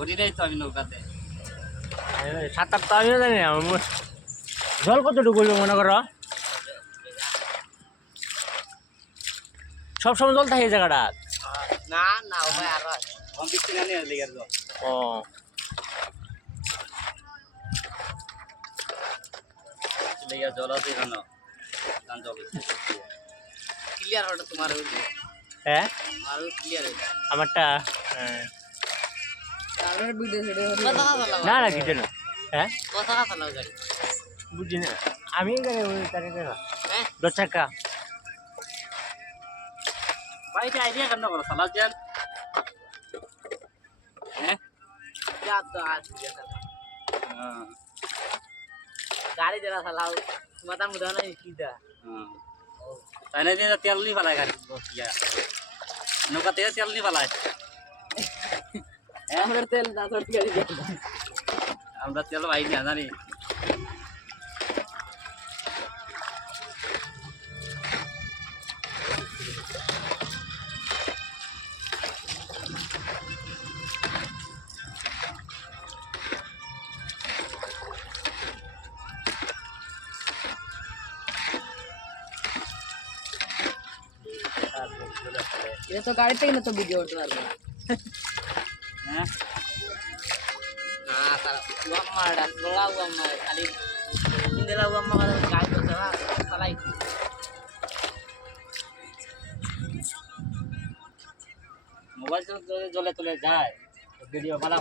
ওদিটাই তো আমি নৌকাতে সাঁতার তো আমিও জানি না জল কতটুকু বলবো মনে করো সবসময় জল থাকে এই জায়গাটা না না ভাই আর কম বৃষ্টি না নিয়ে লেগে যাও ও লেগে জল আছে এখানে ধান জল ক্লিয়ার ওটা তোমার হ্যাঁ আরো ক্লিয়ার আমারটা হ্যাঁ আর ভিডিও সেটা না না কিছু না হ্যাঁ কথা কথা লাগাই গাড়ি বুঝি না আমি গাড়ি ওই গাড়ি না হ্যাঁ 10 টাকা ভাইটা আইডিয়া কেন করো সালাদ দেন হ্যাঁ যা তো আজ হ্যাঁ গাড়ি দেলা সালাও মাথা মুদা নাই কিদা হ্যাঁ তাই না যে তেল নি ফেলায় গাড়ি বসিয়া নৌকা তেল নি ফেলায় আমরা তেল না তোর গাড়ি আমরা তেল ভাই না জানি ये तो गाड़ी पे ही ना तो वीडियो उठा रहा हैं हां साला हुआ मारा गोला हुआ मारा खाली इंदला हुआ मारा गाड़ी तो चला साला मोबाइल से जले चले जाए वीडियो वाला